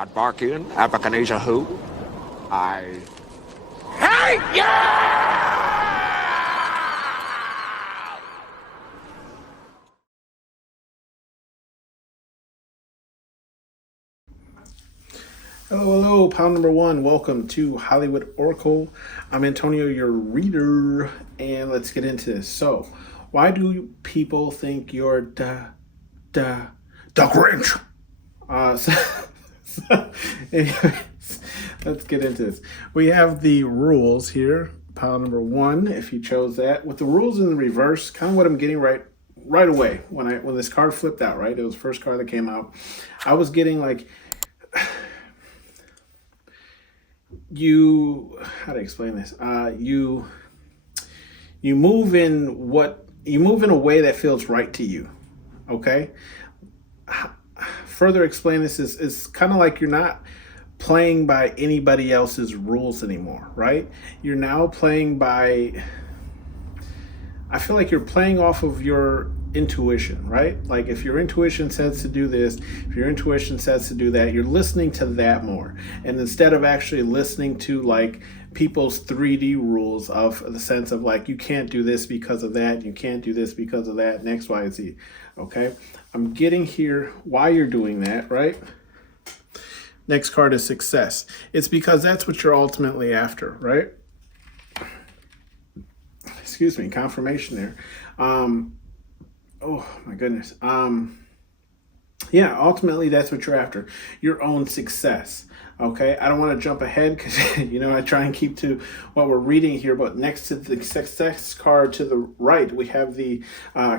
I'd bark in, Abacanesia who? I hate you! Hello, pound number one. Welcome to Hollywood Oracle. I'm Antonio, your reader, and let's get into this. So, why do people think you're Da-Grinch? Anyways, let's get into this. We have the rules here. Pile number one, if you chose that. With the rules in the reverse, kind of what I'm getting right away when this card flipped out, right? It was the first card that came out. I was getting like how to explain this? You move in a way that feels right to you. Okay. Further explain this is kind of like you're not playing by anybody else's rules anymore, right? You're now playing by, I feel like you're playing off of your intuition, right? Like if your intuition says to do this, if your intuition says to do that, you're listening to that more. And instead of actually listening to like people's 3D rules of the sense of like, you can't do this because of that, you can't do this because of that, and X, Y, Z. Okay. I'm getting here why you're doing that, right? Next card is success. It's because that's what you're ultimately after, right? Excuse me, confirmation there. Oh my goodness. Yeah, ultimately that's what you're after. Your own success. Okay. I don't want to jump ahead because, I try and keep to what we're reading here, but next to the success card to the right, we have the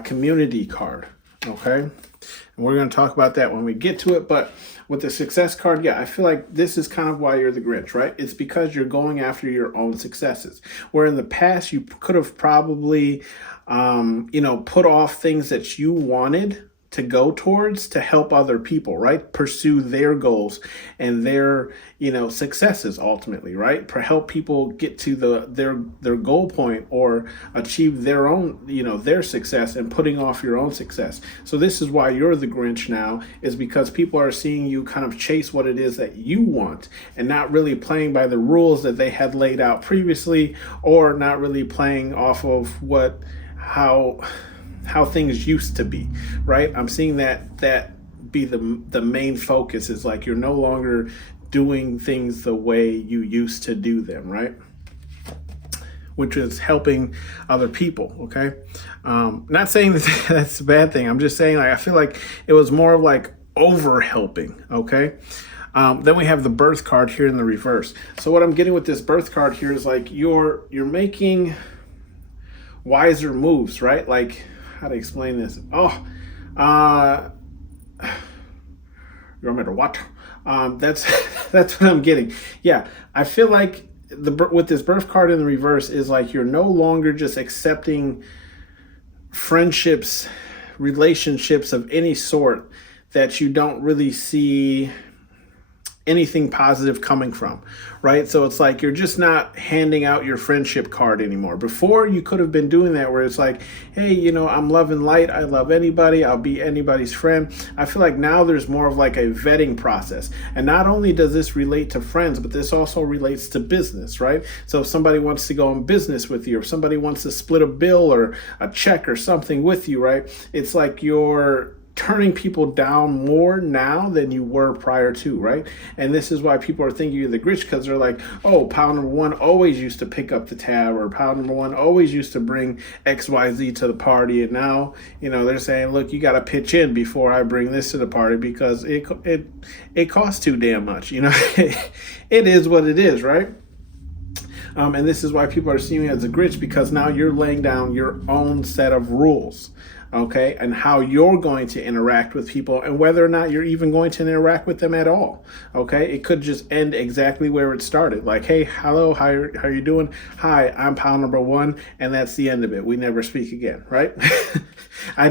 community card. Okay. And we're going to talk about that when we get to it. But with the success card, yeah, I feel like this is kind of why you're the Grinch, right? It's because you're going after your own successes. Where in the past, you could have probably, put off things that you wanted to go towards to help other people, right? Pursue their goals and their, successes ultimately, right? Help people get to their goal point or achieve their own, their success, and putting off your own success. So this is why you're the Grinch now, is because people are seeing you kind of chase what it is that you want and not really playing by the rules that they had laid out previously, or not really playing off of how things used to be, right? I'm seeing that be the main focus, is like you're no longer doing things the way you used to do them, right? Which is helping other people, okay? Not saying that that's a bad thing. I'm just saying, like, I feel like it was more of like over helping, okay? Then we have the birth card here in the reverse. So what I'm getting with this birth card here is like you're making wiser moves, right? Like, how to explain this? You want me to what? That's what I'm getting. Yeah, I feel like with this birth card in the reverse is like you're no longer just accepting friendships, relationships of any sort that you don't really see anything positive coming from, right? So it's like you're just not handing out your friendship card anymore. Before, you could have been doing that, where it's like, hey, I'm love and light, I love anybody, I'll be anybody's friend. I feel like now there's more of like a vetting process. And not only does this relate to friends, but this also relates to business, right? So if somebody wants to go in business with you, or if somebody wants to split a bill or a check or something with you, right? It's like you're turning people down more now than you were prior to, right? And this is why people are thinking you're the Grinch, because they're like, oh, pound number one always used to pick up the tab, or pound number one always used to bring XYZ to the party, and now, they're saying, look, you got to pitch in before I bring this to the party because it costs too damn much, It is what it is, right? And this is why people are seeing you as a Grinch, because now you're laying down your own set of rules, okay, and how you're going to interact with people, and whether or not you're even going to interact with them at all, okay? It could just end exactly where it started. Like, hey, hello, how are you doing? Hi, I'm pound number one, and that's the end of it. We never speak again, right? I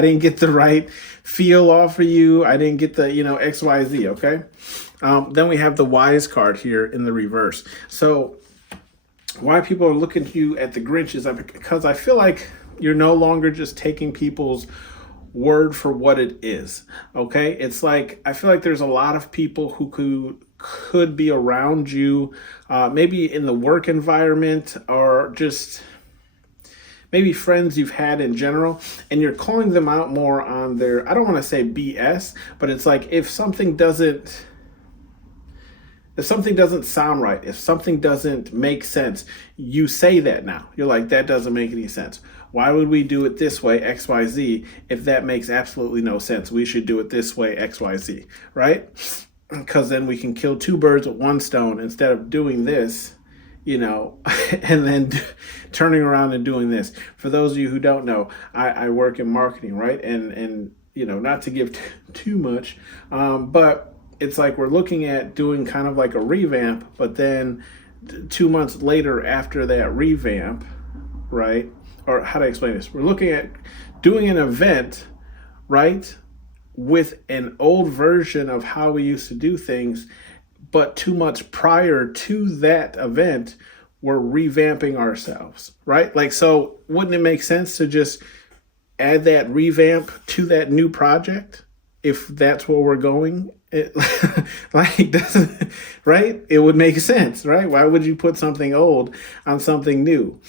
didn't get the right feel off of you. I didn't get the, XYZ, okay? Then we have the wise card here in the reverse. So why people are looking at you at the Grinch is because I feel like you're no longer just taking people's word for what it is. Okay, it's like I feel like there's a lot of people who could be around you, maybe in the work environment or just maybe friends you've had in general, and you're calling them out more on their, I don't want to say BS, but it's like if something doesn't sound right, if something doesn't make sense, you say that now. You're like, that doesn't make any sense. Why would we do it this way, XYZ, if that makes absolutely no sense? We should do it this way, XYZ, right? Because then we can kill two birds with one stone instead of doing this, and then turning around and doing this. For those of you who don't know, I work in marketing, right? And not to give too much, but it's like we're looking at doing kind of like a revamp, but then 2 months later after that revamp, right? Or how to explain this? We're looking at doing an event, right? With an old version of how we used to do things, but 2 months prior to that event, we're revamping ourselves, right? Like, so wouldn't it make sense to just add that revamp to that new project if that's where we're going? It doesn't, right? It would make sense, right? Why would you put something old on something new?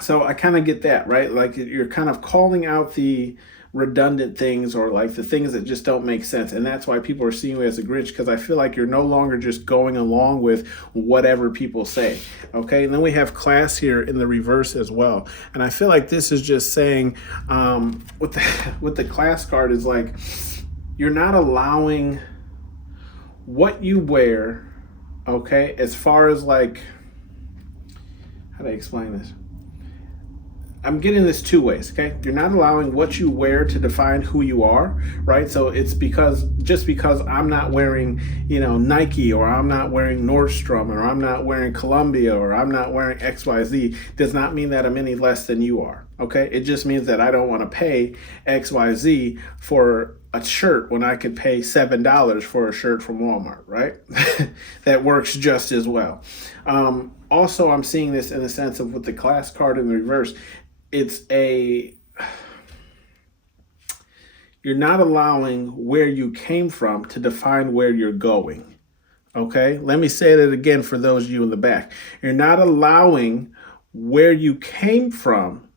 So I kind of get that, right? Like you're kind of calling out the redundant things or like the things that just don't make sense. And that's why people are seeing you as a Grinch, because I feel like you're no longer just going along with whatever people say. Okay. And then we have class here in the reverse as well. And I feel like this is just saying with the class card is like, you're not allowing what you wear, okay, as far as like, how do I explain this? I'm getting this two ways, okay? You're not allowing what you wear to define who you are, right? So it's just because I'm not wearing, Nike, or I'm not wearing Nordstrom, or I'm not wearing Columbia, or I'm not wearing XYZ, does not mean that I'm any less than you are, okay? It just means that I don't want to pay XYZ for a shirt when I could pay $7 for a shirt from Walmart, right? That works just as well. Also, I'm seeing this in the sense of with the class card in the reverse. You're not allowing where you came from to define where you're going. Okay? Let me say that again for those of you in the back. You're not allowing where you came from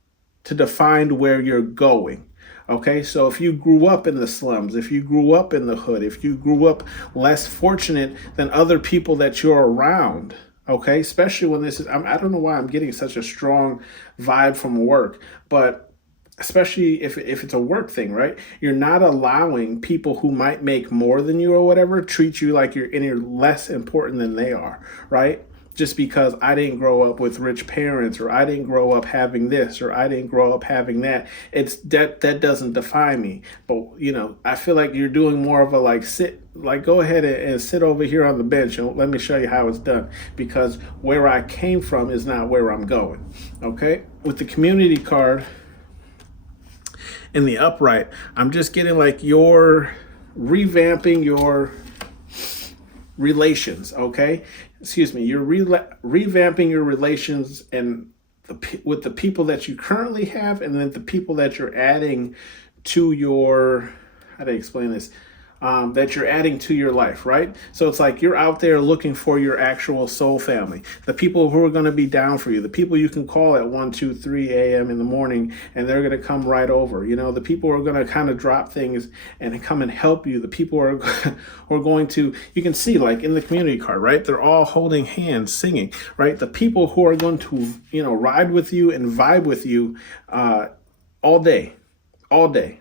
to define where you're going. Okay, so if you grew up in the slums, if you grew up in the hood, if you grew up less fortunate than other people that you're around, okay, especially when this is, I don't know why I'm getting such a strong vibe from work, but especially if it's a work thing, right? You're not allowing people who might make more than you or whatever treat you like you're any less important than they are, right? Just because I didn't grow up with rich parents, or I didn't grow up having this, or I didn't grow up having that. It's that doesn't define me. But I feel like you're doing more of a go ahead and sit over here on the bench and let me show you how it's done, because where I came from is not where I'm going. Okay? With the community card in the upright, I'm just getting like you're revamping your relations, okay? Excuse me, you're revamping your relations and with the people that you currently have, and then the people that you're adding to your, how do I explain this? That you're adding to your life, right? So it's like you're out there looking for your actual soul family, the people who are going to be down for you, the people you can call at 1, 2, 3 a.m. in the morning, and they're going to come right over. The people who are going to kind of drop things and come and help you. The people who are going to, you can see like in the community card, right? They're all holding hands, singing, right? The people who are going to, ride with you and vibe with you all day,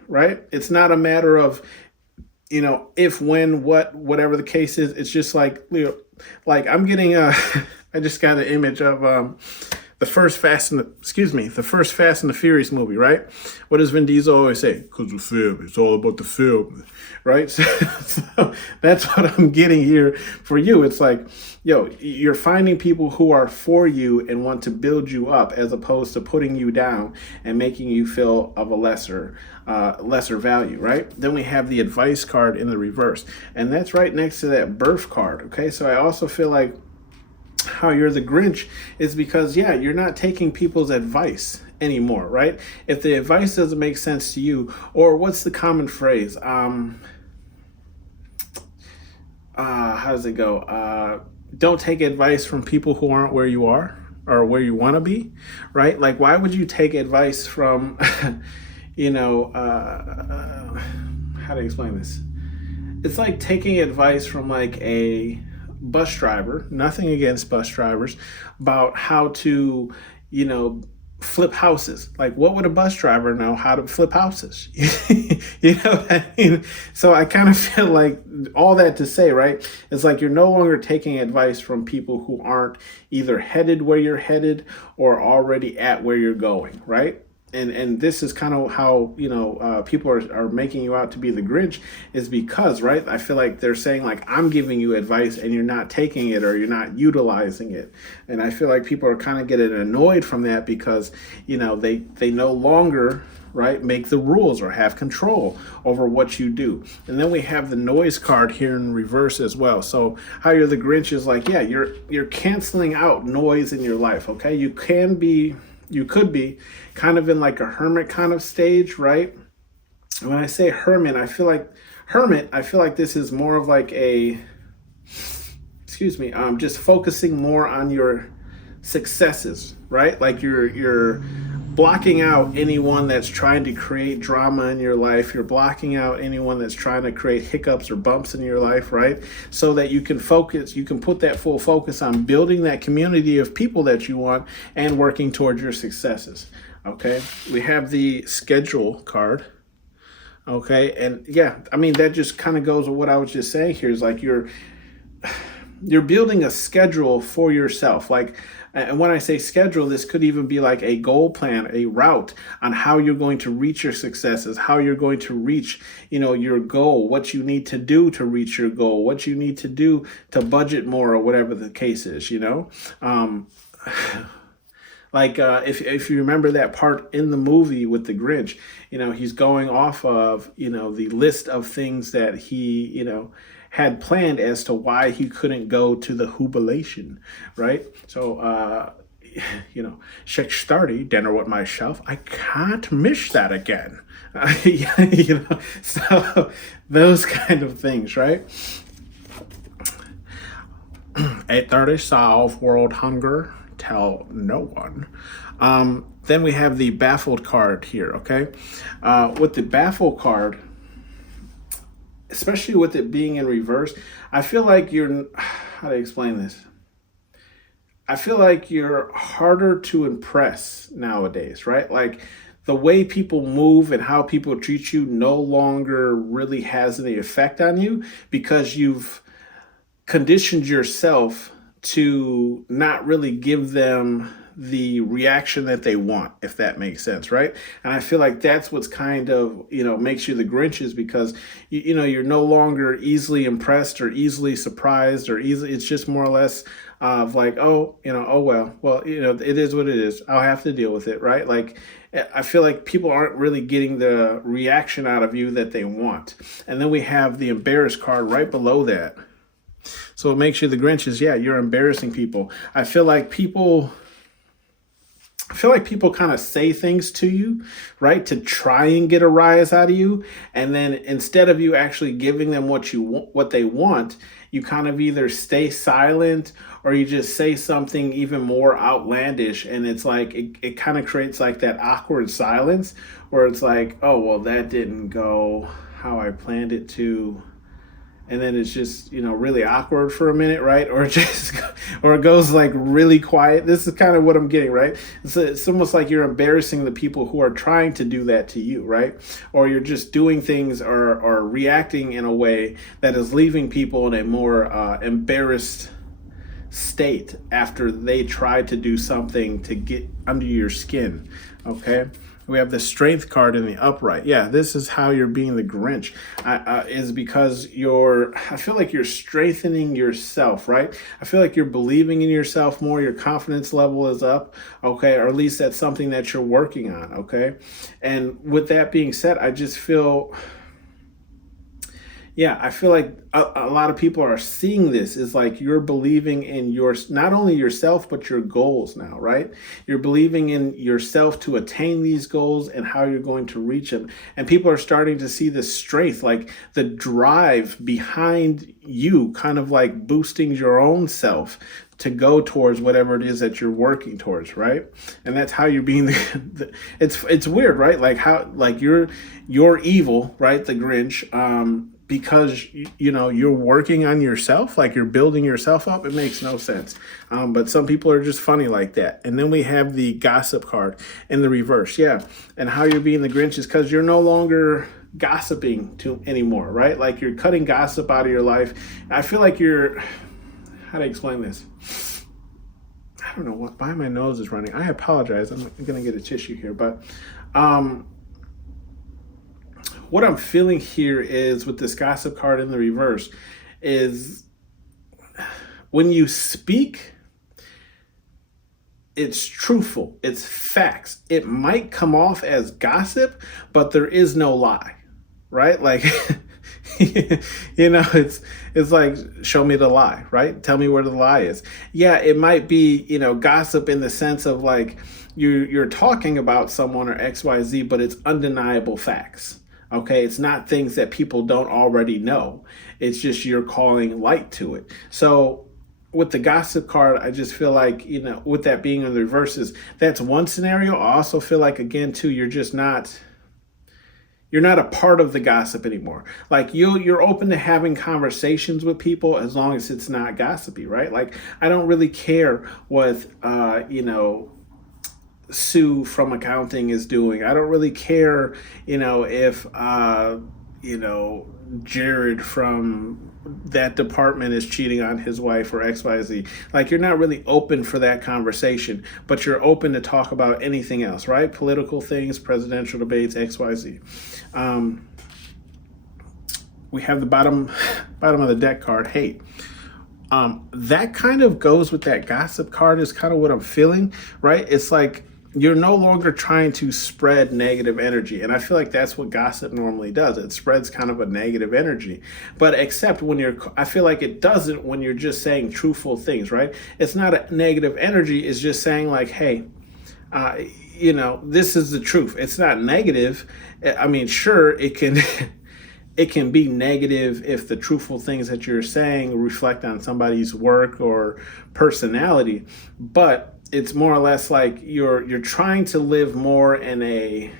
right? It's not a matter of, if, when, whatever the case is. It's just like, like I'm getting I just got an image of the first Fast and the Furious movie, right? What does Vin Diesel always say? Because the film, it's all about the film, right? So that's what I'm getting here for you. It's like, you're finding people who are for you and want to build you up, as opposed to putting you down and making you feel of a lesser value, right? Then we have the advice card in the reverse, and that's right next to that birth card. Okay, so I also feel like how you're the Grinch is because, yeah, you're not taking people's advice anymore, right? If the advice doesn't make sense to you, or what's the common phrase? How does it go? Don't take advice from people who aren't where you are or where you want to be, right? Like, why would you take advice from, you know, how to explain this? It's like taking advice from like a bus driver, nothing against bus drivers, about how to, you know, flip houses. Like, what would a bus driver know how to flip houses? You know what I mean? So I kind of feel like all that to say, right? It's like you're no longer taking advice from people who aren't either headed where you're headed or already at where you're going, right? And this is kind of how, you know, people are making you out to be the Grinch, is because, right, I feel like they're saying like, I'm giving you advice and you're not taking it or you're not utilizing it. And I feel like people are kind of getting annoyed from that because, you know, they no longer, right, make the rules or have control over what you do. And then we have the noise card here in reverse as well. So how you're the Grinch is like, yeah, you're canceling out noise in your life. Okay, you could be kind of in like a hermit kind of stage, right? And when I say hermit, I feel like this is more of like a, just focusing more on your successes, right? Like you're blocking out anyone that's trying to create drama in your life. You're blocking out anyone that's trying to create hiccups or bumps in your life, right? So that you can put that full focus on building that community of people that you want and working towards your successes. Okay. We have the schedule card. Okay. And yeah, I mean, that just kind of goes with what I was just saying here, is like you're building a schedule for yourself. Like, and when I say schedule, this could even be like a goal plan, a route on how you're going to reach your successes, how you're going to reach, you know, your goal, what you need to do to reach your goal, what you need to do to budget more or whatever the case is, you know? Like if you remember that part in the movie with the Grinch, you know, he's going off of, you know, the list of things that he, you know, had planned as to why he couldn't go to the jubilation, right? So, you know, 6:30, dinner with myself. I can't miss that again. You know, so those kind of things, right? 8:30, solve world hunger. Tell no one. Then we have the baffled card here, okay? With the baffled card, especially with it being in reverse, I feel like how to explain this? I feel like you're harder to impress nowadays, right? Like the way people move and how people treat you no longer really has any effect on you because you've conditioned yourself to not really give them the reaction that they want, if that makes sense, right? And I feel like that's what's kind of, you know, makes you the Grinches, because you know, you're no longer easily impressed or easily surprised or easily, it's just more or less of like, oh, you know, oh well, you know, it is what it is, I'll have to deal with it, right? Like I feel like people aren't really getting the reaction out of you that they want. And then we have the embarrassed card right below that. So what makes you the Grinch is, yeah, you're embarrassing people. I feel like people kind of say things to you, right, to try and get a rise out of you, and then instead of you actually giving them what they want, you kind of either stay silent or you just say something even more outlandish, and it's like it kind of creates like that awkward silence where it's like, oh well, that didn't go how I planned it to. And then it's just, you know, really awkward for a minute, right? Or it goes like really quiet. This is kind of what I'm getting, right? It's almost like you're embarrassing the people who are trying to do that to you, right? Or you're just doing things or reacting in a way that is leaving people in a more embarrassed state after they try to do something to get under your skin, okay? We have the strength card in the upright. Yeah, this is how you're being the Grinch, is because I feel like you're strengthening yourself, right? I feel like you're believing in yourself more. Your confidence level is up, okay? Or at least that's something that you're working on, okay? And with that being said, I just feel Yeah, I feel like a lot of people are seeing this is like you're believing in your not only yourself but your goals now, right? You're believing in yourself to attain these goals and how you're going to reach them. And people are starting to see the strength, like the drive behind you, kind of like boosting your own self to go towards whatever it is that you're working towards, right? And that's how you're being it's weird, right? Like how like you're evil, right? The Grinch, because you're working on yourself, like you're building yourself up. It makes no sense, but some people are just funny like that. And then we have the gossip card in the reverse. Yeah, and how you're being the Grinch is because you're no longer gossiping to anymore, right? Like you're cutting gossip out of your life. I feel like you're, how to explain this, I don't know why my nose is running. I apologize. I'm gonna get a tissue here, but what I'm feeling here is with this gossip card in the reverse is when you speak, it's truthful, it's facts. It might come off as gossip, but there is no lie, right? Like, it's like, show me the lie, right? Tell me where the lie is. Yeah, it might be, gossip in the sense of like you're talking about someone or XYZ, but it's undeniable facts. Okay, it's not things that people don't already know. It's just you're calling light to it. So with the gossip card, I just feel like, with that being in the reverses, that's one scenario. I also feel like, again, too, you're not a part of the gossip anymore. Like you're open to having conversations with people as long as it's not gossipy, right? Like I don't really care what, Sue from accounting is doing. I don't really care, if Jared from that department is cheating on his wife or XYZ. Like you're not really open for that conversation, but you're open to talk about anything else, right? Political things, presidential debates, XYZ. We have the bottom of the deck card, hate. That kind of goes with that gossip card is kind of what I'm feeling, right? It's like you're no longer trying to spread negative energy. And I feel like that's what gossip normally does. It spreads kind of a negative energy. But except I feel like it doesn't when you're just saying truthful things, right? It's not a negative energy. It's just saying like, hey, this is the truth. It's not negative. I mean, sure, it can it can be negative if the truthful things that you're saying reflect on somebody's work or personality, but it's more or less like you're trying to live more in a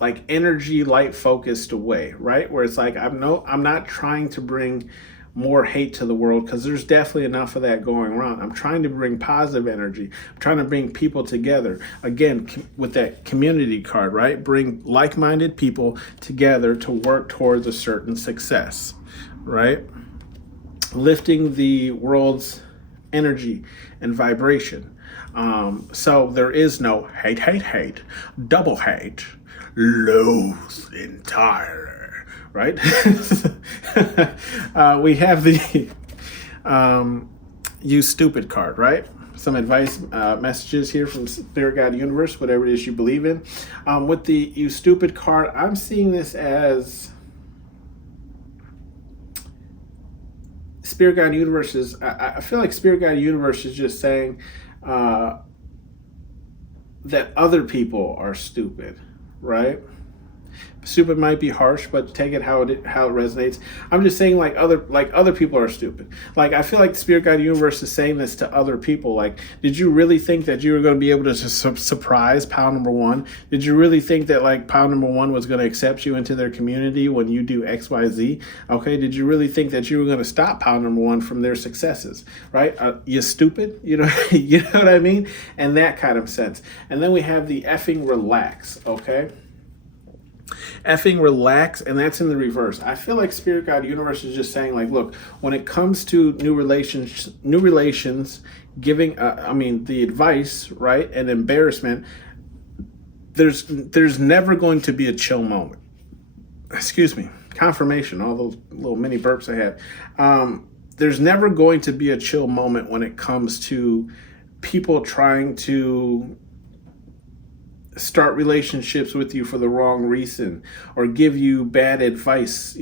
like energy light focused way, right? Where it's like I'm not trying to bring more hate to the world because there's definitely enough of that going around. I'm trying to bring positive energy. I'm trying to bring people together. Again, with that community card, right? Bring like-minded people together to work towards a certain success, right? Lifting the world's energy and vibration. So there is no hate, double hate, loathe entirely, right? We have the you stupid card, right? Some advice messages here from Spirit Guide Universe, whatever it is you believe in. With the you stupid card, I'm seeing this as Spirit Guide Universe is, I feel like Spirit Guide Universe is just saying that other people are stupid, right? Stupid might be harsh, but take it how it resonates. I'm just saying like other people are stupid. Like I feel like the Spirit Guide Universe is saying this to other people. Like, did you really think that you were going to be able to surprise pal number one? Did you really think that like pal number one was going to accept you into their community when you do XYZ? Okay, did you really think that you were going to stop pal number one from their successes? Right? You stupid. You know what I mean? And that kind of sense. And then we have the effing relax. Okay. Effing relax, and that's in the reverse. I feel like Spirit Guide Universe is just saying like, look, when it comes to new relations, giving the advice, right, and embarrassment, there's never going to be a chill moment. Excuse me, confirmation, all those little mini burps I had. There's never going to be a chill moment when it comes to people trying to start relationships with you for the wrong reason, or give you bad advice,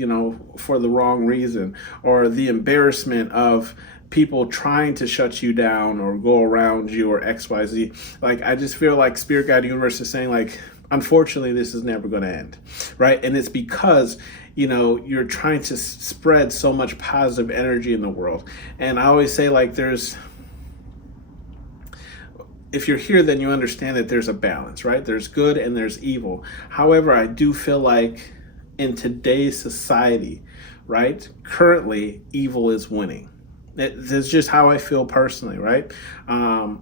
for the wrong reason, or the embarrassment of people trying to shut you down or go around you or XYZ. Like, I just feel like Spirit Guide Universe is saying, like, unfortunately, this is never going to end, right? And it's because, you're trying to spread so much positive energy in the world. And I always say, like, if you're here, then you understand that there's a balance, right? There's good and there's evil. However, I do feel like in today's society, right, currently, evil is winning. That's just how I feel personally, right? And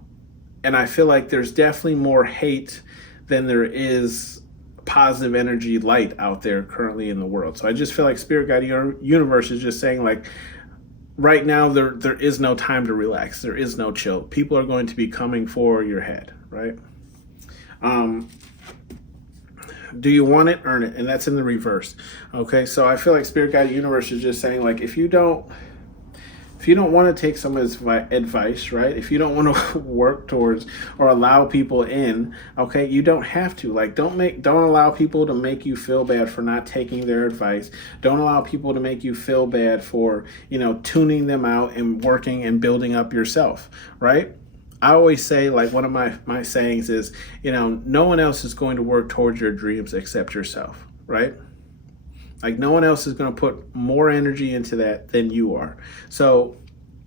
I feel like there's definitely more hate than there is positive energy, light out there currently in the world. So I just feel like Spirit Guide Universe is just saying, like, right now there is no time to relax. There is no chill. People are going to be coming for your head, right? Do you want it? Earn it. And that's in the reverse. Okay, so I feel like Spirit Guide Universe is just saying, like, if you don't want to take someone's advice, right? If you don't want to work towards or allow people in, okay, you don't have to. Like, don't allow people to make you feel bad for not taking their advice. Don't allow people to make you feel bad for, tuning them out and working and building up yourself, right? I always say, like, one of my sayings is, no one else is going to work towards your dreams except yourself, right? Like, no one else is going to put more energy into that than you are. So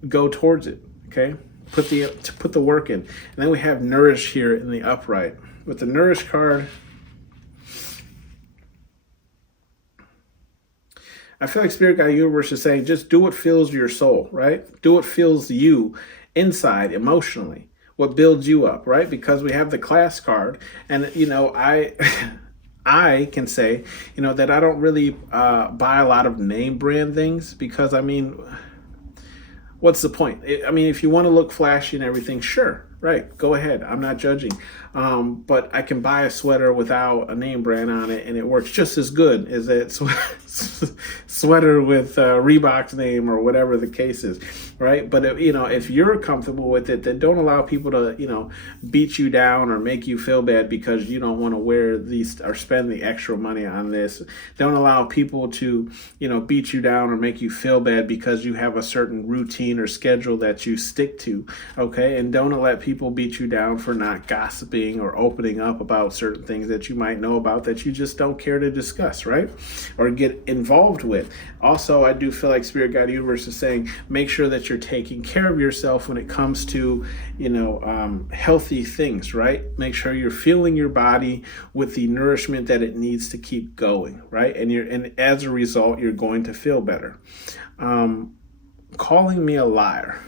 go towards it, okay? Put the work in. And then we have Nourish here in the upright. With the Nourish card, I feel like Spirit Guide Universe is saying, just do what fills your soul, right? Do what fills you inside emotionally. What builds you up, right? Because we have the Class card. And, I can say, that I don't really buy a lot of name brand things because, what's the point? If you want to look flashy and everything, sure, right, go ahead. I'm not judging. But I can buy a sweater without a name brand on it, and it works just as good as that sweater with Reebok's name or whatever the case is, right? But if you're comfortable with it, then don't allow people to beat you down or make you feel bad because you don't want to wear these or spend the extra money on this. Don't allow people to beat you down or make you feel bad because you have a certain routine or schedule that you stick to, okay? And don't let people beat you down for not gossiping or opening up about certain things that you might know about that you just don't care to discuss, right? Or get involved with. Also, I do feel like Spirit Guide Universe is saying, make sure that you're taking care of yourself when it comes to, healthy things, right? Make sure you're fueling your body with the nourishment that it needs to keep going, right? And as a result, you're going to feel better. Calling me a liar.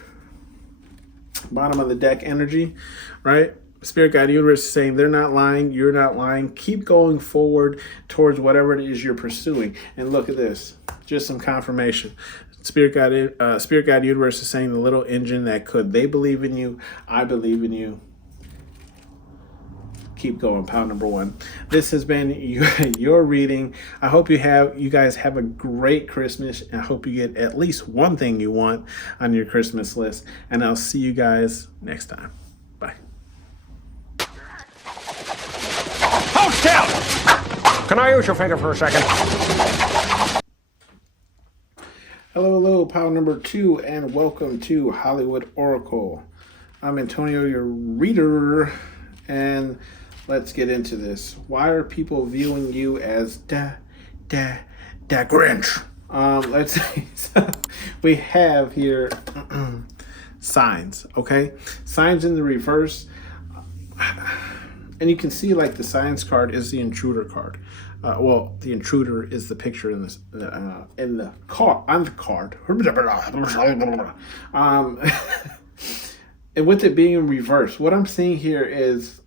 Bottom of the deck energy, right? Spirit Guide Universe is saying they're not lying, you're not lying. Keep going forward towards whatever it is you're pursuing. And look at this, just some confirmation. Spirit Guide Universe is saying the little engine that could. They believe in you. I believe in you. Keep going. Pound number 1. This has been your reading. I hope you guys have a great Christmas. And I hope you get at least one thing you want on your Christmas list. And I'll see you guys next time. Bye. Hold still! Can I use your finger for a second? Hello, pile number 2, and welcome to Hollywood Oracle. I'm Antonio, your reader, and let's get into this. Why are people viewing you as Da-Grinch? Let's see. So we have here signs, okay? Signs in the reverse. And you can see, like, the signs card is the intruder card. The intruder is the picture in the card, on the card. And with it being in reverse, what I'm seeing here is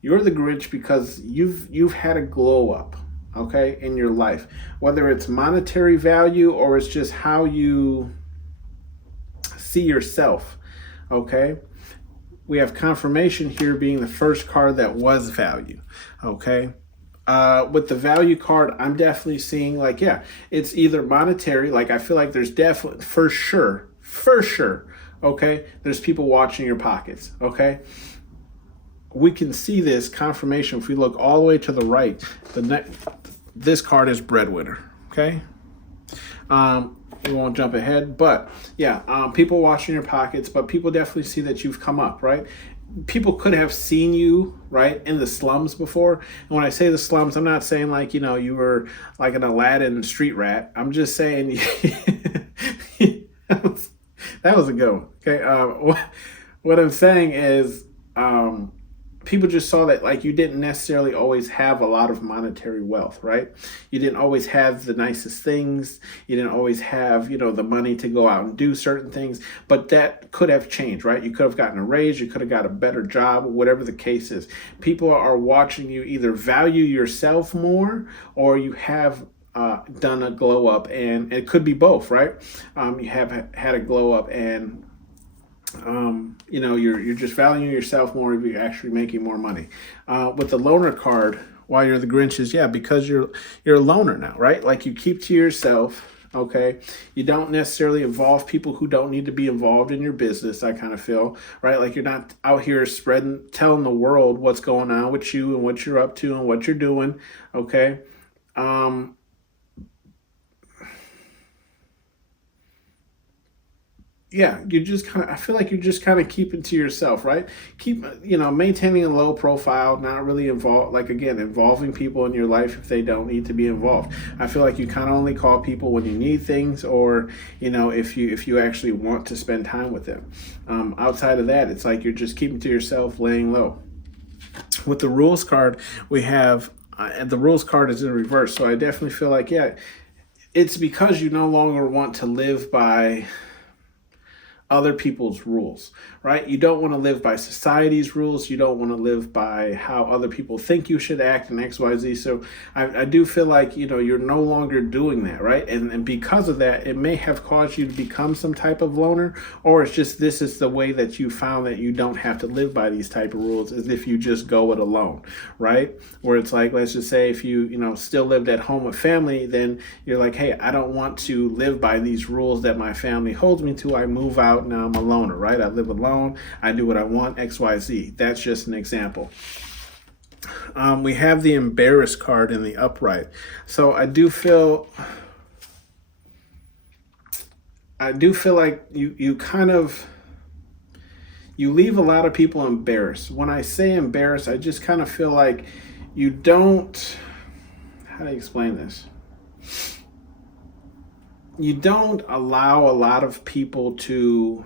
you're the Grinch because you've had a glow up, okay, in your life. Whether it's monetary value or it's just how you see yourself, okay? We have confirmation here being the first card that was value, okay? With the value card, I'm definitely seeing, like, yeah, it's either monetary, like, I feel like there's definitely, for sure, okay? There's people watching your pockets, okay? we can see this confirmation if we look all the way to the right. This card is breadwinner. Okay. We won't jump ahead, but yeah, people watching your pockets, but people definitely see that you've come up, right? People could have seen you, right, in the slums before. And when I say the slums, I'm not saying like, you were like an Aladdin street rat. I'm just saying that was a good one. Okay. What I'm saying is, people just saw that like you didn't necessarily always have a lot of monetary wealth, right? You didn't always have the nicest things. You didn't always have, the money to go out and do certain things, but that could have changed, right? You could have gotten a raise, you could have got a better job, whatever the case is. People are watching you either value yourself more, or you have done a glow up, and it could be both, right? You have had a glow up, and you're just valuing yourself more if you're actually making more money. With the loner card, while you're the Grinch, is because you're a loner now, right? Like you keep to yourself. Okay, you don't necessarily involve people who don't need to be involved in your business. I kind of feel, right? Like you're not out here telling the world what's going on with you and what you're up to and what you're doing. Okay. Yeah, I feel like you're just kind of keeping to yourself, right? Keep, maintaining a low profile, not really involving people in your life if they don't need to be involved. I feel like you kind of only call people when you need things, or, if you actually want to spend time with them. Outside of that, it's like you're just keeping to yourself, laying low. With the rules card, we have, and the rules card is in reverse. So I definitely feel like, it's because you no longer want to live by other people's rules, right? You don't want to live by society's rules. You don't want to live by how other people think you should act and XYZ. So I do feel like, you're no longer doing that, right? And because of that, it may have caused you to become some type of loner, or it's just, this is the way that you found that you don't have to live by these type of rules, as if you just go it alone, right? Where it's like, let's just say if you, still lived at home with family, then you're like, hey, I don't want to live by these rules that my family holds me to. I move out. Now I'm a loner, right? I live alone. I do what I want, XYZ. That's just an example. We have the embarrassed card in the upright. So I do feel like you leave a lot of people embarrassed. When I say embarrassed, I just kind of feel like you don't, how do I explain this? You don't allow a lot of people to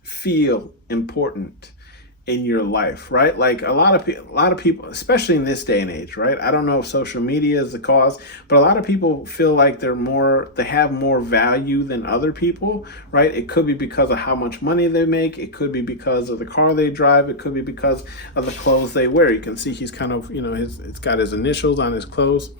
feel important in your life, right? Like a lot of people, especially in this day and age, right? I don't know if social media is the cause, but a lot of people feel like they have more value than other people, right? It could be because of how much money they make. It could be because of the car they drive. It could be because of the clothes they wear. You can see he's kind of, it's got his initials on his clothes.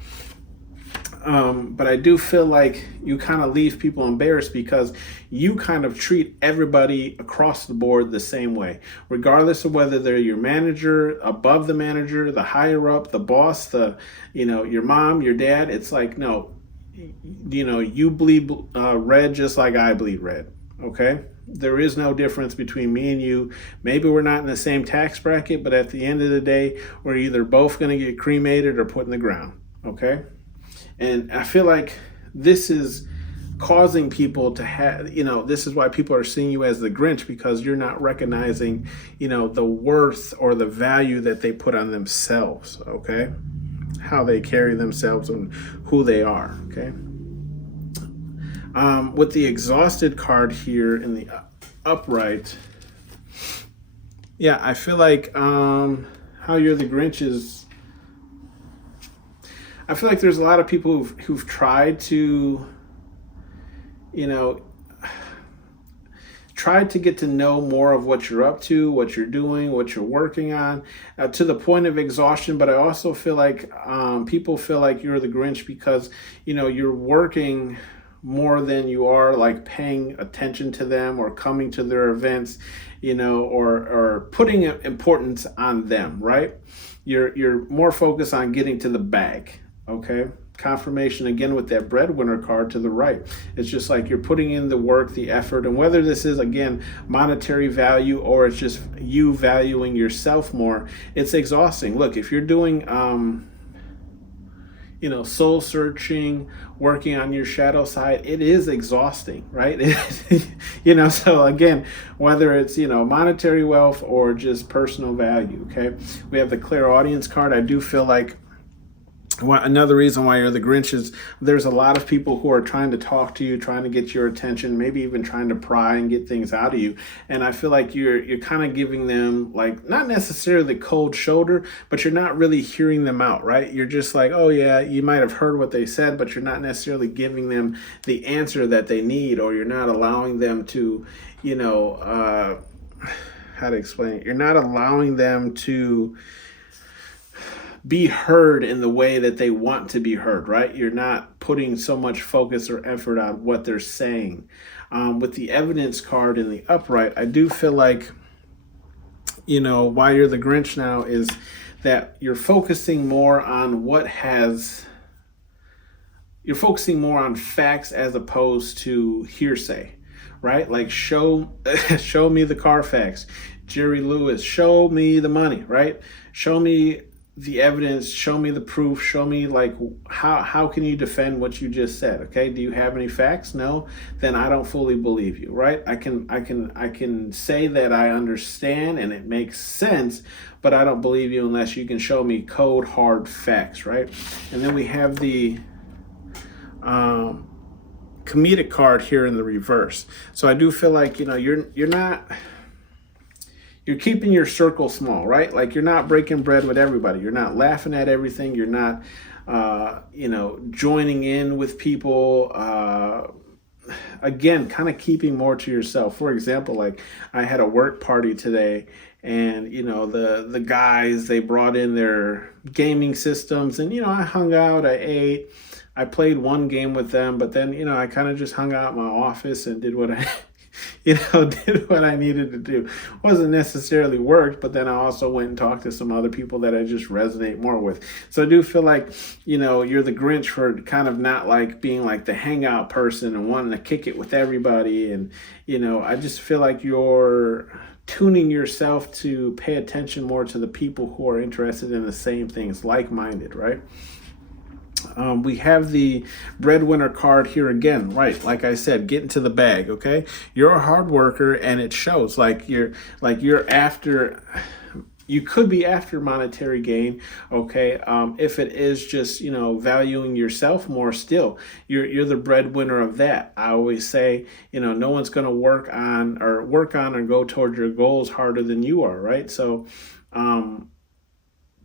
But I do feel like you kind of leave people embarrassed because you kind of treat everybody across the board the same way, regardless of whether they're your manager, above the manager, the higher up, the boss, your mom, your dad. It's like, no, you bleed red just like I bleed red. Okay. There is no difference between me and you. Maybe we're not in the same tax bracket, but at the end of the day, we're either both going to get cremated or put in the ground. Okay. And I feel like this is causing people to have, this is why people are seeing you as the Grinch, because you're not recognizing, the worth or the value that they put on themselves, okay? How they carry themselves and who they are, okay? With the exhausted card here in the upright, I feel like how you're the Grinch is, I feel like there's a lot of people who've tried to, tried to get to know more of what you're up to, what you're doing, what you're working on, to the point of exhaustion. But I also feel like people feel like you're the Grinch because, you're working more than you are like paying attention to them or coming to their events, or putting importance on them, right? You're more focused on getting to the bag. Okay. Confirmation again with that breadwinner card to the right. It's just like you're putting in the work, the effort, and whether this is again monetary value or it's just you valuing yourself more, it's exhausting. Look, if you're doing soul searching, working on your shadow side, it is exhausting, right? So again, whether it's, monetary wealth or just personal value, okay? We have the clairaudience card. I do feel like another reason why you're the Grinch is there's a lot of people who are trying to talk to you, trying to get your attention, maybe even trying to pry and get things out of you. And I feel like you're kind of giving them like not necessarily the cold shoulder, but you're not really hearing them out, right? You're just like, oh yeah, you might have heard what they said, but you're not necessarily giving them the answer that they need, or you're not allowing them to, how to explain it? You're not allowing them to be heard in the way that they want to be heard, right? You're not putting so much focus or effort on what they're saying. With the evidence card in the upright, I do feel like, why you're the Grinch now is that you're focusing more on you're focusing more on facts as opposed to hearsay, right? Like show me the Carfax. Jerry Lewis, show me the money, right? Show me the evidence, show me the proof, show me like how can you defend what you just said? Okay, do you have any facts? No, then I don't fully believe you, right? I can say that I understand and it makes sense, but I don't believe you unless you can show me cold hard facts, right? And then we have the comedic card here in the reverse. So I do feel like you're keeping your circle small, right? Like you're not breaking bread with everybody. You're not laughing at everything. You're not, joining in with people. Again, kind of keeping more to yourself. For example, like I had a work party today, and the guys, they brought in their gaming systems, and I hung out, I ate, I played one game with them, but then I kind of just hung out in my office and did what I did what I needed to do. Wasn't necessarily worked, but then I also went and talked to some other people that I just resonate more with. So I do feel like, you're the Grinch for kind of not like being like the hangout person and wanting to kick it with everybody. And, I just feel like you're tuning yourself to pay attention more to the people who are interested in the same things, like-minded, right? We have the breadwinner card here again, right? Like I said, get into the bag, okay? You're a hard worker, and it shows. You could be after monetary gain, okay? If it is just valuing yourself more, still you're the breadwinner of that. I always say no one's going to work on or go toward your goals harder than you are, right? So.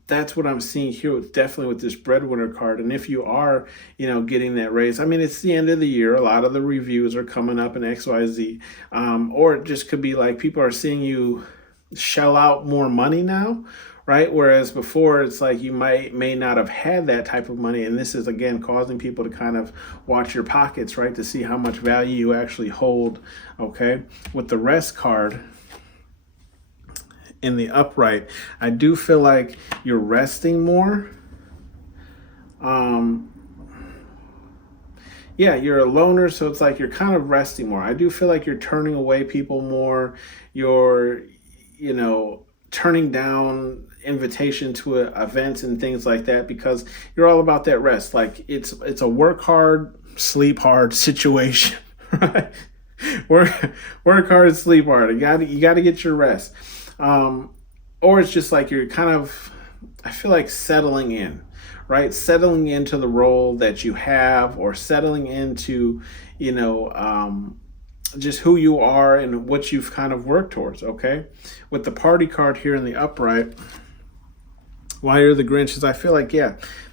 That's what I'm seeing here, definitely with this breadwinner card. And if you are, getting that raise, I mean, it's the end of the year. A lot of the reviews are coming up in XYZ. Or it just could be like people are seeing you shell out more money now, right? Whereas before it's like you may not have had that type of money. And this is, again, causing people to kind of watch your pockets, right? To see how much value you actually hold, okay? With the rest card in the upright, I do feel like you're resting more. You're a loner, so it's like you're kind of resting more. I do feel like you're turning away people more. You're, turning down invitation to events and things like that because you're all about that rest. Like it's a work hard, sleep hard situation, right? Work hard, sleep hard. You got to get your rest. Or it's just like you're kind of, I feel like settling in, right? Settling into the role that you have, or settling into, just who you are and what you've kind of worked towards, okay? With the party card here in the upright, why you're the Grinch is I feel like,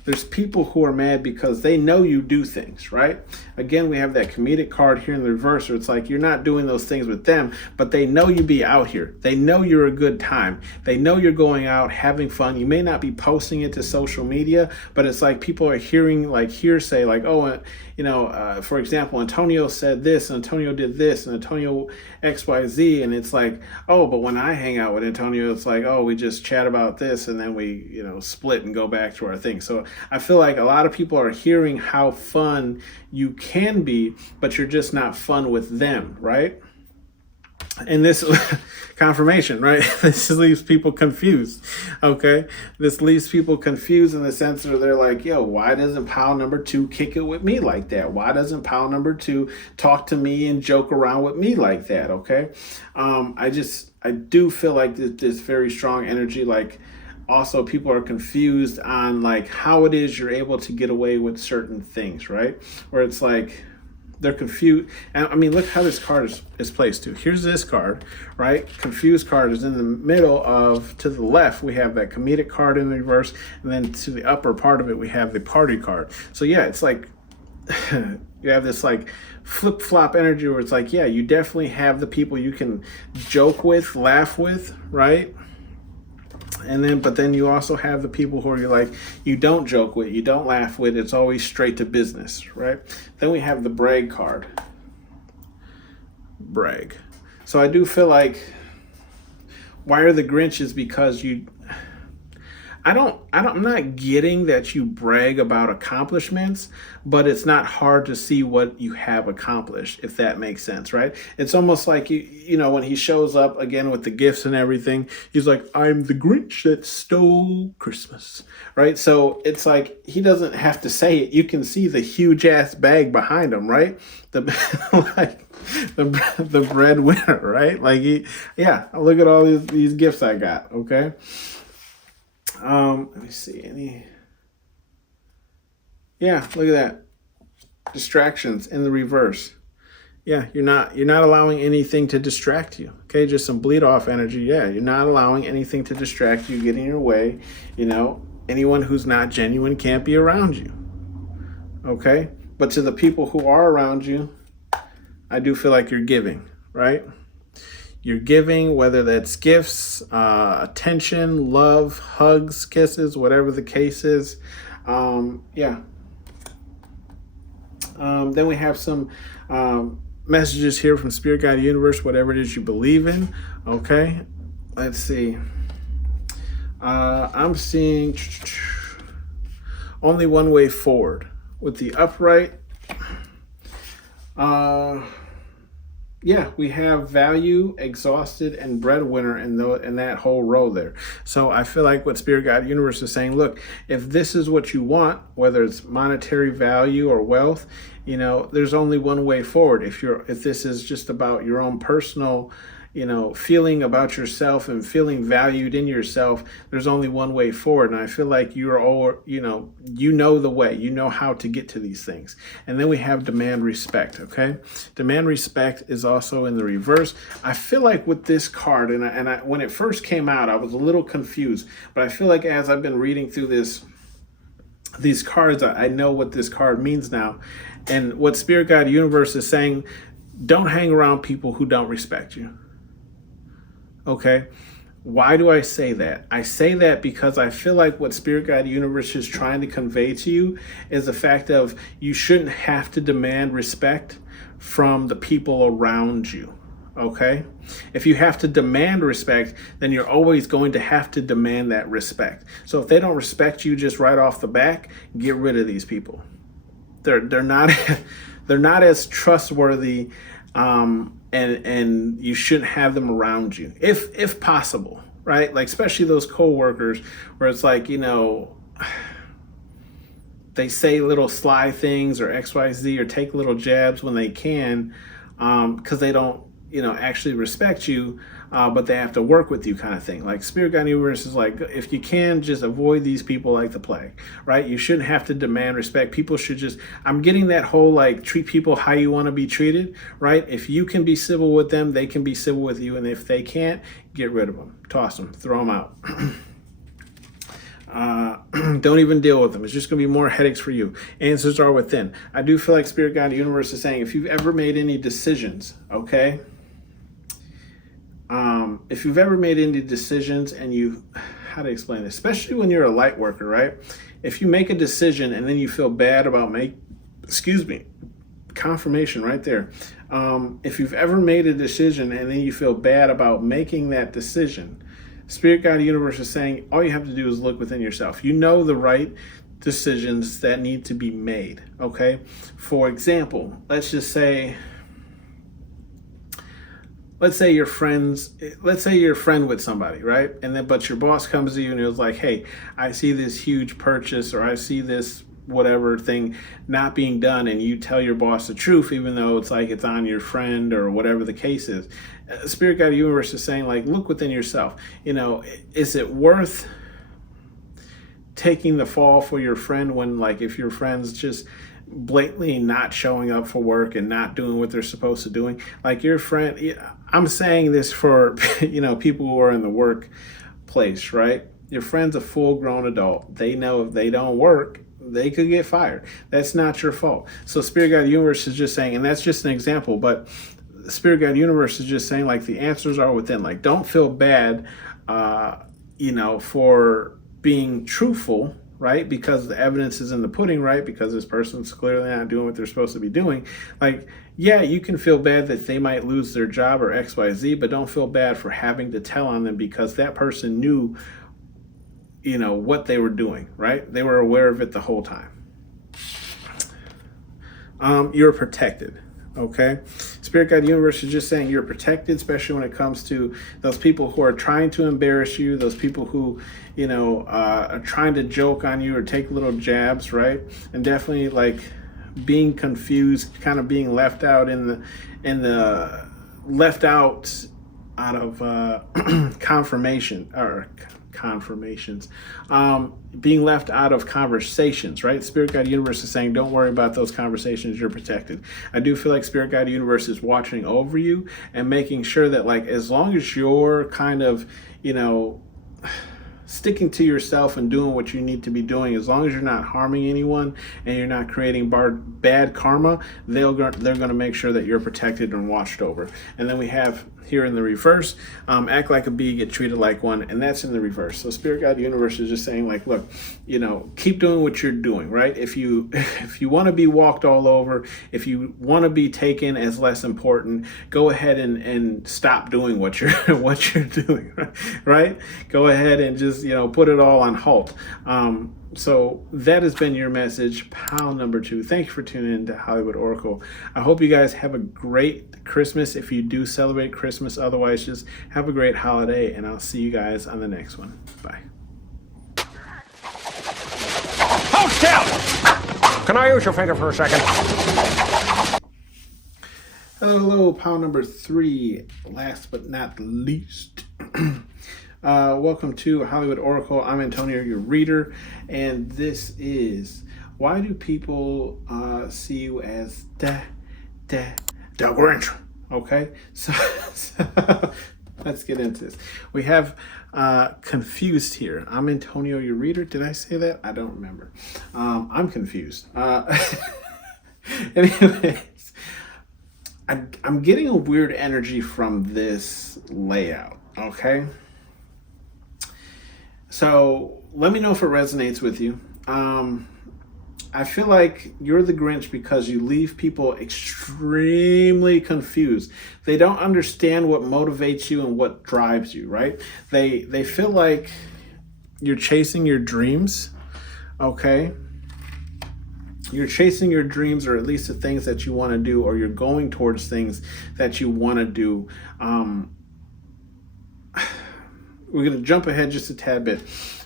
there's people who are mad because they know you do things, right? Again, we have that comedic card here in the reverse, where it's like you're not doing those things with them, but they know you be out here. They know you're a good time. They know you're going out, having fun. You may not be posting it to social media, but it's like people are hearing like hearsay, like, for example, Antonio said this, and Antonio did this, and Antonio XYZ, and it's like, oh, but when I hang out with Antonio, it's like, oh, we just chat about this, and then we, split and go back to our thing. So I feel like a lot of people are hearing how fun you can be, but you're just not fun with them, right? And this confirmation, right? This leaves people confused. Okay. This leaves people confused in the sense that they're like, yo, why doesn't pal number 2 kick it with me like that? Why doesn't pal number 2 talk to me and joke around with me like that? Okay. I do feel like this very strong energy, like also people are confused on like how it is you're able to get away with certain things, right? Where it's like, they're confused. And I mean, look how this card is placed too. Here's this card, right? Confused card is in the middle of, to the left, we have that comedic card in the reverse. And then to the upper part of it, we have the party card. So yeah, it's like, you have this like flip flop energy where it's like, yeah, you definitely have the people you can joke with, laugh with, right? And then, but then you also have the people who are like, you don't joke with, you don't laugh with, it's always straight to business, right? Then we have the brag card. Brag. So I do feel like, why are the Grinches? Because I'm not getting that you brag about accomplishments, but it's not hard to see what you have accomplished, if that makes sense, right? It's almost like, you know, when he shows up again with the gifts and everything, he's like, I'm the Grinch that stole Christmas, right? So it's like, he doesn't have to say it. You can see the huge ass bag behind him, right? Like the breadwinner, right? Like, yeah, look at all these gifts I got, okay? Let me see. Yeah, look at that. Distractions in the reverse. Yeah, you're not allowing anything to distract you. Okay, just some bleed off energy. Yeah, you're not allowing anything to distract you, get in your way. You know, anyone who's not genuine can't be around you. Okay, but to the people who are around you, I do feel like you're giving, right? You're giving, whether that's gifts, attention, love, hugs, kisses, whatever the case is. Yeah. Then we have some messages here from Spirit Guide Universe, whatever it is you believe in. Okay. Let's see. I'm seeing only one way forward with the upright. Yeah, we have value, exhausted, and breadwinner in that whole row there. So I feel like what Spirit Guide Universe is saying, look, if this is what you want, whether it's monetary value or wealth, you know, there's only one way forward. If this is just about your own personal, you know, feeling about yourself and feeling valued in yourself, there's only one way forward. And I feel like you're all, you know the way, you know how to get to these things. And then we have demand respect, okay? Demand respect is also in the reverse. I feel like with this card, and I when it first came out, I was a little confused, but I feel like as I've been reading through these cards, I know what this card means now. And what Spirit Guide Universe is saying, don't hang around people who don't respect you. Okay, why do I say that? I say that because I feel like what Spirit Guide Universe is trying to convey to you is the fact of you shouldn't have to demand respect from the people around you. Okay, if you have to demand respect, then you're always going to have to demand that respect. So if they don't respect you just right off the back, get rid of these people. They're not they're not as trustworthy. And you shouldn't have them around you if possible, right? Like, especially those coworkers where it's like, you know, they say little sly things or XYZ or take little jabs when they can, because they don't, you know, actually respect you, but they have to work with you kind of thing. Like Spirit Guide Universe is like, if you can, just avoid these people like the plague, right? You shouldn't have to demand respect. People should just, I'm getting that whole like treat people how you want to be treated, right? If you can be civil with them, they can be civil with you. And if they can't, get rid of them, toss them, throw them out. Don't even deal with them. It's just going to be more headaches for you. Answers are within. I do feel like Spirit Guide Universe is saying, if you've ever made any decisions, okay? If you've ever made any decisions and how to explain this, especially when you're a light worker, right? If you make a decision and then you feel bad about confirmation right there. If you've ever made a decision and then you feel bad about making that decision, Spirit Guide Universe is saying all you have to do is look within yourself. You know the right decisions that need to be made. Okay. For example, let's say you're a friend with somebody, right? And then, but your boss comes to you and it was like, hey, I see this huge purchase, or I see this whatever thing not being done, and you tell your boss the truth, even though it's like it's on your friend or whatever the case is. Spirit Guide Universe is saying, like, look within yourself. Is it worth taking the fall for your friend when, like, if your friend's just blatantly not showing up for work and not doing what they're supposed to doing? Like, your friend, I'm saying this for people who are in the workplace, right? Your friend's a full-grown adult. They know if they don't work, they could get fired. That's not your fault. So Spirit Guide Universe is just saying, and that's just an example, but Spirit Guide Universe is just saying, like, the answers are within. Like, don't feel bad for being truthful, right? Because the evidence is in the pudding, right? Because this person's clearly not doing what they're supposed to be doing. Like, yeah, you can feel bad that they might lose their job or XYZ, but don't feel bad for having to tell on them, because that person knew, what they were doing, right? They were aware of it the whole time. You're protected. Okay. Spirit Guide Universe is just saying you're protected, especially when it comes to those people who are trying to embarrass you, those people who, are trying to joke on you or take little jabs, right? And definitely, like, being confused, kind of being left out out of confirmations, being left out of conversations, right? Spirit Guide Universe is saying, don't worry about those conversations, you're protected. I do feel like Spirit Guide Universe is watching over you and making sure that, like, as long as you're kind of, sticking to yourself and doing what you need to be doing, as long as you're not harming anyone and you're not creating bad karma, they're going to make sure that you're protected and watched over. And then we have here in the reverse, act like a bee, get treated like one, and that's in the reverse. So Spirit Guide Universe is just saying, like, look, keep doing what you're doing, right? If you want to be walked all over, if you want to be taken as less important, go ahead and stop doing what you're doing, right? Go ahead and just put it all on halt. So that has been your message, pile number 2. Thank you for tuning in to Hollywood Oracle. I hope you guys have a great Christmas if you do celebrate Christmas. Otherwise, just have a great holiday, and I'll see you guys on the next one. Bye. Hold still! Can I use your finger for a second? Hello, pile number 3. Last but not least. Welcome to Hollywood Oracle. I'm Antonio, your reader, and this is, why do people see you as Da-Grinch? Okay, so let's get into this. We have confused here. I'm Antonio, your reader. Did I say that? I don't remember. I'm confused. Anyways, I'm getting a weird energy from this layout. Okay. So let me know if it resonates with you. I feel like you're the Grinch because you leave people extremely confused. They don't understand what motivates you and what drives you, right? They feel like you're chasing your dreams, okay? You're chasing your dreams, or at least the things that you want to do, or you're going towards things that you want to do. We're going to jump ahead just a tad bit.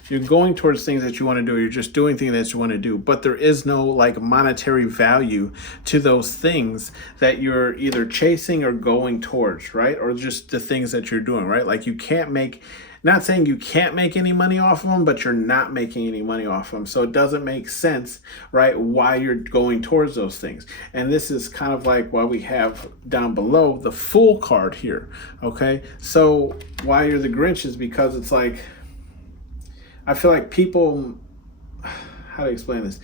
You're going towards things that you want to do, or you're just doing things that you want to do, but there is no, like, monetary value to those things that you're either chasing or going towards, right? Or just the things that you're doing, right? Like, you can't make, not saying you can't make any money off of them, but you're not making any money off of them. So it doesn't make sense, right, why you're going towards those things. And this is kind of like why we have down below the Fool card here, okay? So why you're the Grinch is because it's like, I feel like people, how to explain this?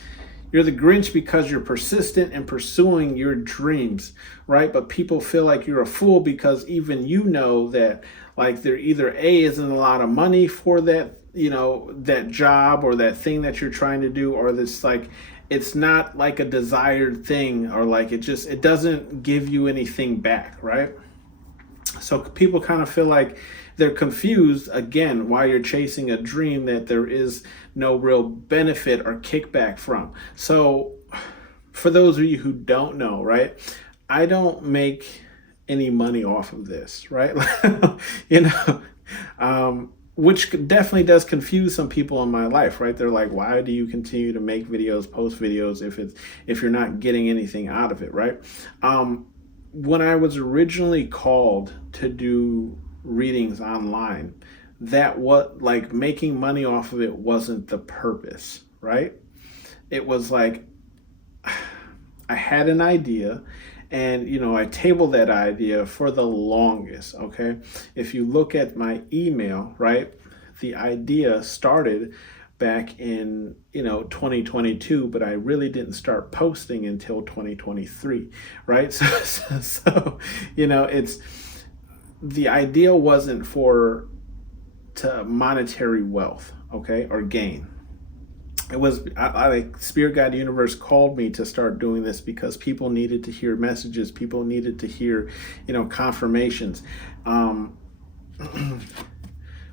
You're the Grinch because you're persistent in pursuing your dreams, right? But people feel like you're a fool because even you know that, like, there either A, isn't a lot of money for that, that job or that thing that you're trying to do, or this, like, it's not like a desired thing, or like it doesn't give you anything back, right? So people kind of feel like they're confused again why you're chasing a dream that there is no real benefit or kickback from. So for those of you who don't know, right, I don't make any money off of this, right? you know, which definitely does confuse some people in my life, right? They're like, why do you continue to make videos, post videos if you're not getting anything out of it, right? When I was originally called to do readings online, that what like making money off of it wasn't the purpose, right? It was like I had an idea, and I tabled that idea for the longest. Okay, if you look at my email, right, the idea started back in 2022, but I really didn't start posting until 2023, right? So it's the idea wasn't for to monetary wealth, okay, or gain. It was like Spirit Guide Universe called me to start doing this because people needed to hear messages. People needed to hear, confirmations.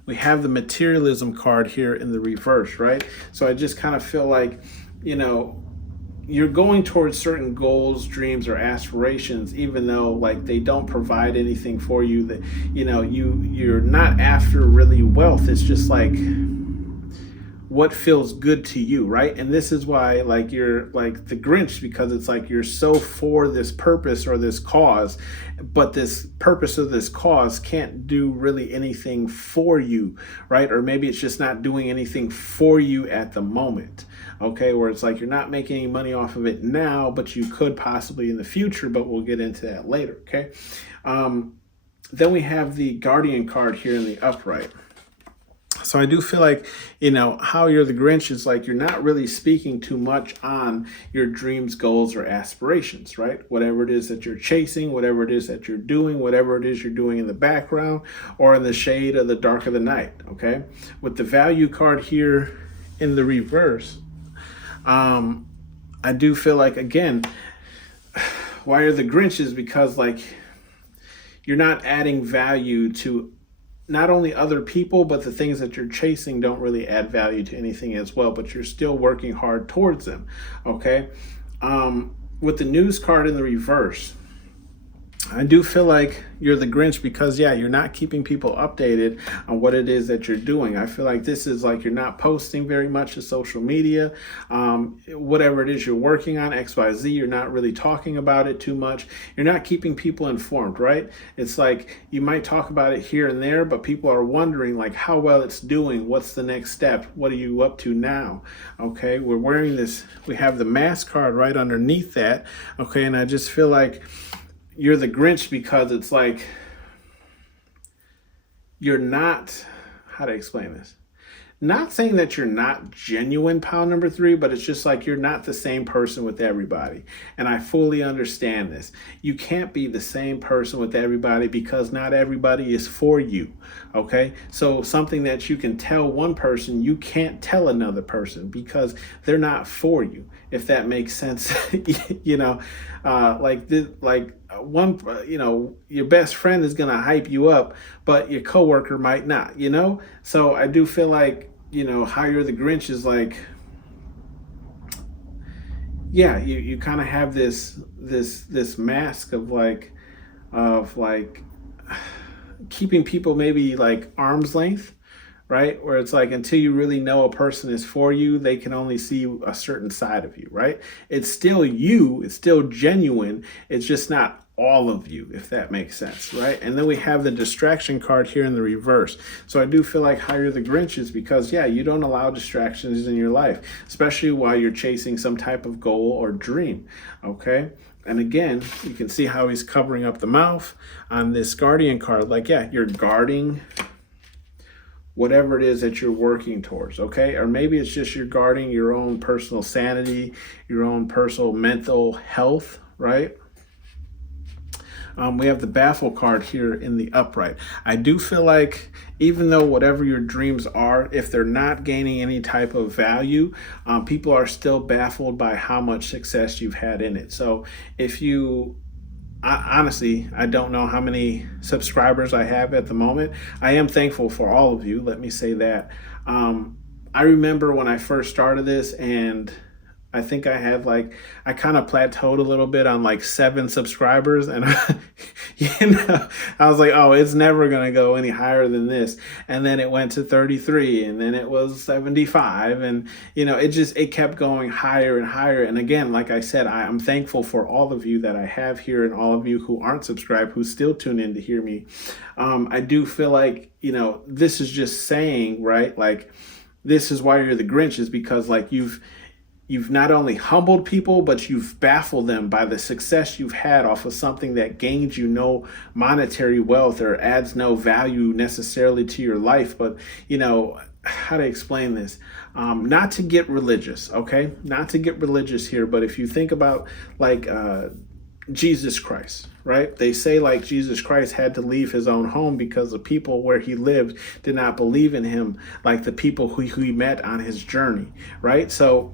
We have the materialism card here in the reverse, right? So I just kind of feel like, you're going towards certain goals, dreams, or aspirations, even though like they don't provide anything for you. That you're not after really wealth. It's just like what feels good to you, right? And this is why like you're like the Grinch, because it's like you're so for this purpose or this cause, but this purpose of this cause can't do really anything for you, right? Or maybe it's just not doing anything for you at the moment, okay? Where it's like you're not making any money off of it now, but you could possibly in the future, but we'll get into that later, okay? Then we have the Guardian card here in the upright. So I do feel like, how you're the Grinch is like you're not really speaking too much on your dreams, goals, or aspirations, right? Whatever it is that you're chasing, whatever it is that you're doing, whatever it is you're doing in the background or in the shade of the dark of the night, okay? With the value card here in the reverse, I do feel like, again, why you're the Grinch is because like you're not adding value to not only other people, but the things that you're chasing don't really add value to anything as well, but you're still working hard towards them, okay? With the news card in the reverse, I do feel like you're the Grinch because, you're not keeping people updated on what it is that you're doing. I feel like this is like you're not posting very much to social media. Whatever it is you're working on, XYZ, you're not really talking about it too much. You're not keeping people informed, right? It's like you might talk about it here and there, but people are wondering like how well it's doing. What's the next step? What are you up to now? Okay, we're wearing this. We have the mask card right underneath that. Okay, and I just feel like you're the Grinch because it's like you're not, how to explain this? Not saying that you're not genuine, pound number 3, but it's just like you're not the same person with everybody. And I fully understand this. You can't be the same person with everybody because not everybody is for you, okay? So something that you can tell one person, you can't tell another person because they're not for you, if that makes sense. Like this, like one, your best friend is going to hype you up, but your coworker might not, So I do feel like, how you're the Grinch is like, you kind of have this mask of like keeping people maybe like arm's length, right? Where it's like until you really know a person is for you, they can only see a certain side of you, right? It's still you, it's still genuine, it's just not all of you, if that makes sense, right? And then we have the distraction card here in the reverse. So I do feel like how you're the Grinch is because, you don't allow distractions in your life, especially while you're chasing some type of goal or dream, okay? And again, you can see how he's covering up the mouth on this Guardian card. Like, you're guarding whatever it is that you're working towards, okay? Or maybe it's just you're guarding your own personal sanity, your own personal mental health, right? We have the baffle card here in the upright. I do feel like even though whatever your dreams are, if they're not gaining any type of value, people are still baffled by how much success you've had in it. So if you honestly, I don't know how many subscribers I have at the moment. I am thankful for all of you. Let me say that. I remember when I first started this, and I think I kind of plateaued a little bit on like 7 subscribers, and I was like, oh, it's never gonna go any higher than this. And then it went to 33, and then it was 75, and it kept going higher and higher. And again, like I said, I'm thankful for all of you that I have here, and all of you who aren't subscribed, who still tune in to hear me. I do feel like this is just saying, right, like, this is why you're the Grinch, is because like you've not only humbled people, but you've baffled them by the success you've had off of something that gains you no monetary wealth or adds no value necessarily to your life. But how to explain this? Not to get religious, okay? Not to get religious here, but if you think about like Jesus Christ, right? They say like Jesus Christ had to leave his own home because the people where he lived did not believe in him like the people who he met on his journey, right? So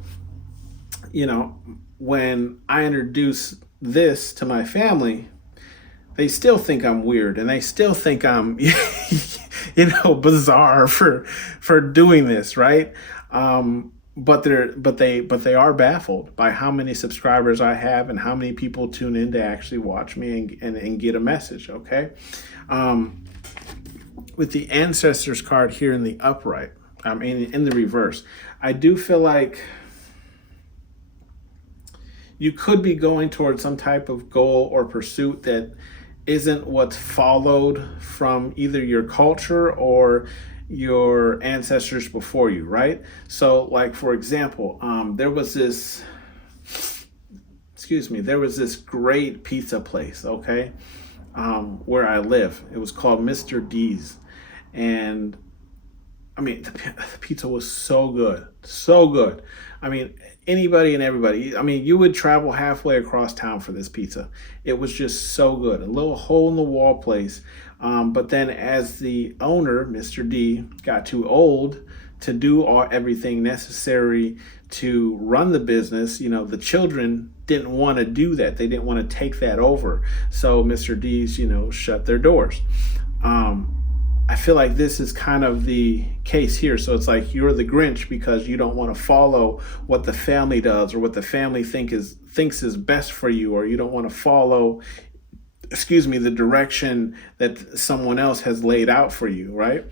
when I introduce this to my family, they still think I'm weird, and they still think I'm, bizarre for doing this, right? But they are baffled by how many subscribers I have and how many people tune in to actually watch me and get a message. Okay, with the ancestors card here in the upright, in the reverse, I do feel like you could be going towards some type of goal or pursuit that isn't what's followed from either your culture or your ancestors before you, right? So like, for example, there was this great pizza place, okay, where I live. It was called Mr. D's. And the pizza was so good, so good. Anybody and everybody. You would travel halfway across town for this pizza. It was just so good. A little hole in the wall place. But then as the owner, Mr. D, got too old to do everything necessary to run the business, the children didn't want to do that. They didn't want to take that over. So Mr. D's, shut their doors. I feel like this is kind of the case here. So it's like you're the Grinch because you don't want to follow what the family does or what the family thinks is best for you, or you don't want to follow, the direction that someone else has laid out for you, right?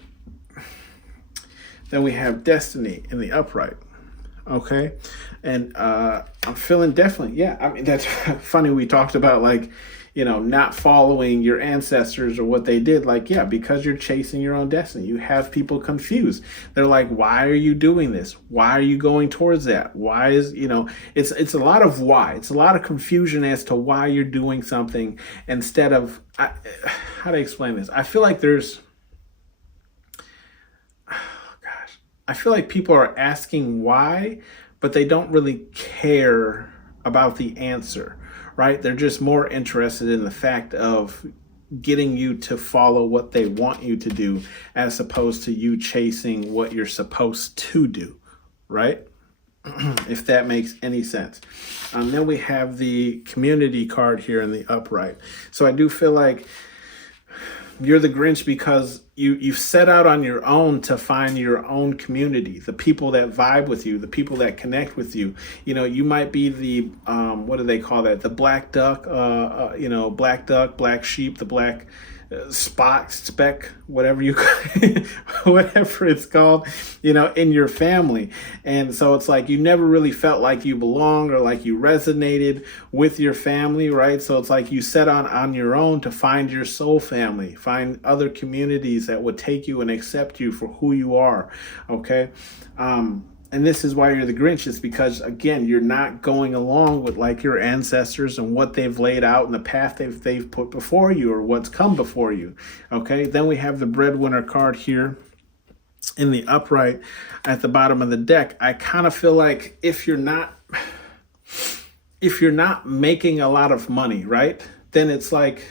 Then we have Destiny in the upright. Okay. And I'm feeling definitely, that's funny. We talked about like, not following your ancestors or what they did. Like, yeah, because you're chasing your own destiny. You have people confused. They're like, why are you doing this? Why are you going towards that? Why is, it's a lot of why. It's a lot of confusion as to why you're doing something instead of, how to explain this? I feel like I feel like people are asking why, but they don't really care about the answer, right? They're just more interested in the fact of getting you to follow what they want you to do as opposed to you chasing what you're supposed to do, right? If that makes any sense. Then we have the community card here in the upright. So I do feel like you're the Grinch because you've set out on your own to find your own community, the people that vibe with you, the people that connect with you. You might be the, what do they call that? The black duck, black duck, black sheep, the black speck, whatever whatever it's called, in your family. And so it's like you never really felt like you belonged or like you resonated with your family, right? So it's like you set on your own to find your soul family, find other communities that would take you and accept you for who you are, okay? And this is why you're the Grinch. It's because, again, you're not going along with like your ancestors and what they've laid out and the path they've put before you or what's come before you. Okay. Then we have the breadwinner card here in the upright at the bottom of the deck. I kind of feel like if you're not making a lot of money, right, then it's like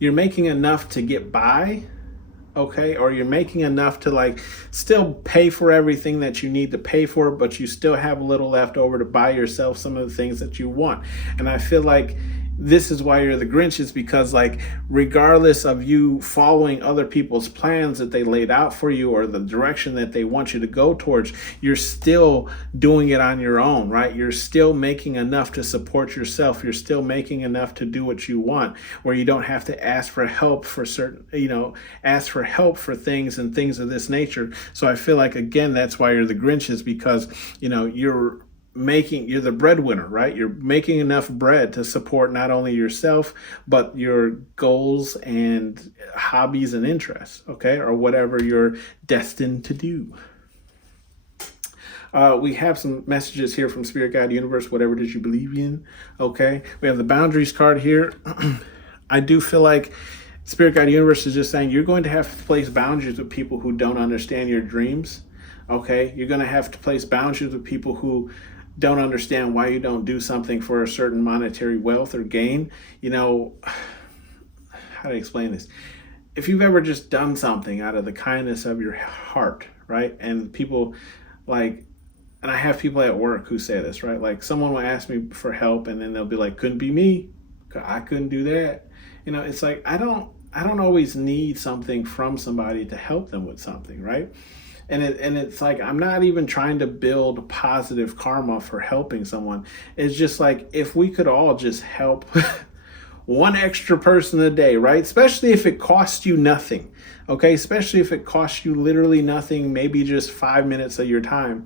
you're making enough to get by. Okay, or you're making enough to like still pay for everything that you need to pay for, but you still have a little left over to buy yourself some of the things that you want. And I feel like this is why you're the Grinch, is because like regardless of you following other people's plans that they laid out for you or the direction that they want you to go towards, you're still doing it on your own, right? You're still making enough to support yourself. You're still making enough to do what you want, where you don't have to ask for help for certain, ask for help for things and things of this nature. So I feel like, again, that's why you're the Grinch, is because you're the breadwinner, right? You're making enough bread to support not only yourself, but your goals and hobbies and interests, okay? Or whatever you're destined to do. We have some messages here from Spirit Guide Universe, whatever it is you believe in, okay? We have the boundaries card here. I do feel like Spirit Guide Universe is just saying you're going to have to place boundaries with people who don't understand your dreams, okay? You're going to have to place boundaries with people who don't understand why you don't do something for a certain monetary wealth or gain. How do I explain this? If you've ever just done something out of the kindness of your heart, right? And people and I have people at work who say this, right? Like someone will ask me for help and then they'll be like, couldn't be me. I couldn't do that. It's like, I don't always need something from somebody to help them with something, right? And it's like, I'm not even trying to build positive karma for helping someone. It's just like, if we could all just help one extra person a day, right? Especially if it costs you nothing, okay? Especially if it costs you literally nothing, maybe just 5 minutes of your time.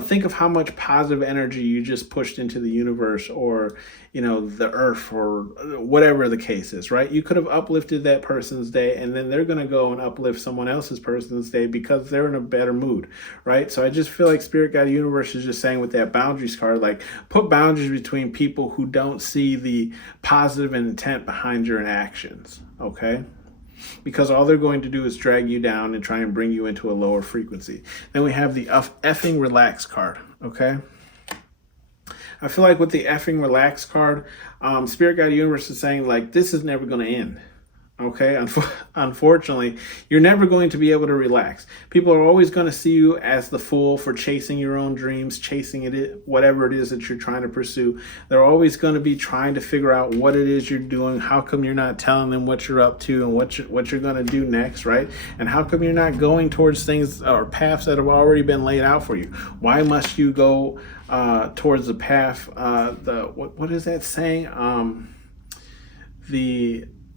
Think of how much positive energy you just pushed into the universe or, the earth or whatever the case is, right? You could have uplifted that person's day and then they're going to go and uplift someone else's person's day because they're in a better mood, right? So I just feel like Spirit Guide Universe is just saying with that boundaries card, like put boundaries between people who don't see the positive intent behind your actions, okay? Because all they're going to do is drag you down and try and bring you into a lower frequency. Then we have the effing relax card, okay? I feel like with the effing relax card, Spirit Guide Universe is saying like, this is never going to end. Okay, unfortunately, you're never going to be able to relax. People are always going to see you as the fool for chasing your own dreams, chasing it, whatever it is that you're trying to pursue. They're always going to be trying to figure out what it is you're doing. How come you're not telling them what you're up to and what you're going to do next, right? And how come you're not going towards things or paths that have already been laid out for you? Why must you go towards the path? What is that saying?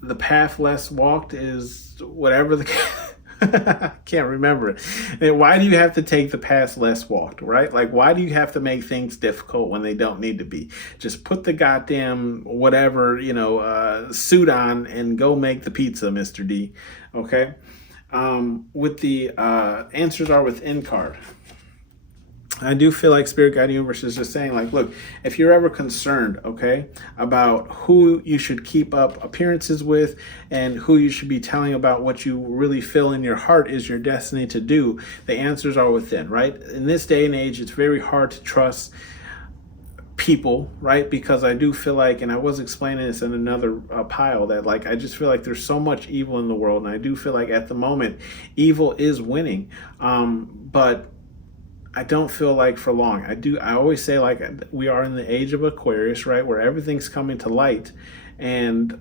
The path less walked is whatever I can't remember it. And why do you have to take the path less walked, right? Like, why do you have to make things difficult when they don't need to be? Just put the goddamn whatever, suit on and go make the pizza, Mr. D. Okay? With the answers are within card. I do feel like Spirit Guide Universe is just saying, like, look, if you're ever concerned, okay, about who you should keep up appearances with and who you should be telling about what you really feel in your heart is your destiny to do, the answers are within, right? In this day and age, it's very hard to trust people, right? Because I do feel like, and I was explaining this in another pile, that like I just feel like there's so much evil in the world, and I do feel like at the moment evil is winning, but I don't feel like for long. I always say like we are in the age of Aquarius, right? Where everything's coming to light and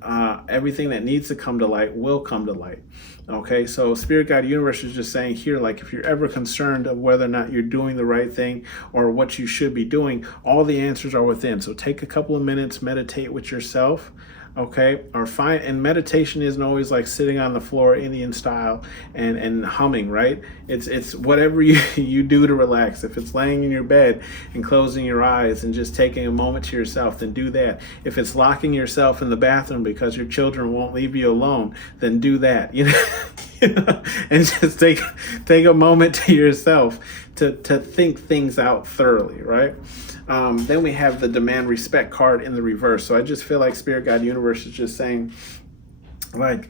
everything that needs to come to light will come to light. Okay, so Spirit Guide Universe is just saying here, like if you're ever concerned of whether or not you're doing the right thing or what you should be doing, all the answers are within. So take a couple of minutes, meditate with yourself. Okay, or fine. And meditation isn't always like sitting on the floor Indian style and humming, right? It's whatever you do to relax. If it's laying in your bed and closing your eyes and just taking a moment to yourself, then do that. If it's locking yourself in the bathroom because your children won't leave you alone, then do that. And just take a moment to yourself to think things out thoroughly, right? Then we have the demand respect card in the reverse. So I just feel like Spirit Guide Universe is just saying, like,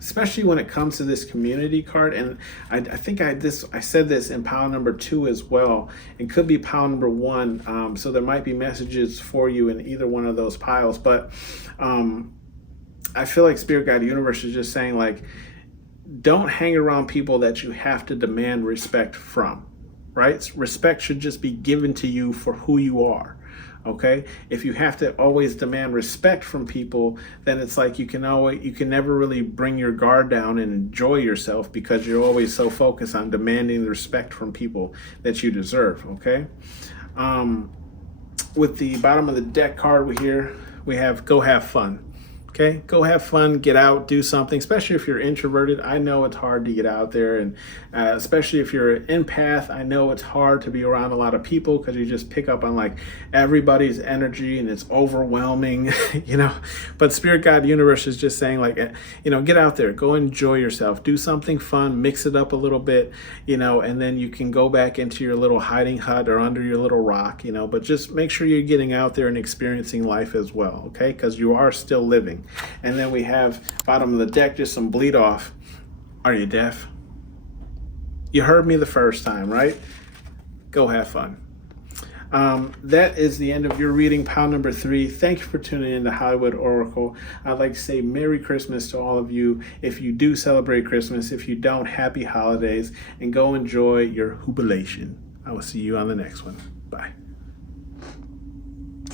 especially when it comes to this community card, and I think I said this in pile number 2 as well. It could be pile number 1. So there might be messages for you in either one of those piles. But I feel like Spirit Guide Universe is just saying, like, don't hang around people that you have to demand respect from. right? Respect should just be given to you for who you are. Okay, if you have to always demand respect from people, then it's like you can never really bring your guard down and enjoy yourself, because you're always so focused on demanding the respect from people that you deserve. Okay, with the bottom of the deck card here, we have go have fun. Okay, go have fun, get out, do something, especially if you're introverted. I know it's hard to get out there, and especially if you're an empath, I know it's hard to be around a lot of people because you just pick up on like everybody's energy and it's overwhelming, you know. But Spirit Guide Universe is just saying, like, you know, get out there, go enjoy yourself, do something fun, mix it up a little bit, you know, and then you can go back into your little hiding hut or under your little rock, you know, but just make sure you're getting out there and experiencing life as well, okay? Because you are still living. And then we have bottom of the deck, just some bleed off. Are you deaf? You heard me the first time, right? Go have fun. That is the end of your reading, pile number 3. Thank you for tuning in to Hollywood Oracle. I'd like to say Merry Christmas to all of you. If you do celebrate Christmas, if you don't, happy holidays, and go enjoy your jubilation. I will see you on the next one. Bye.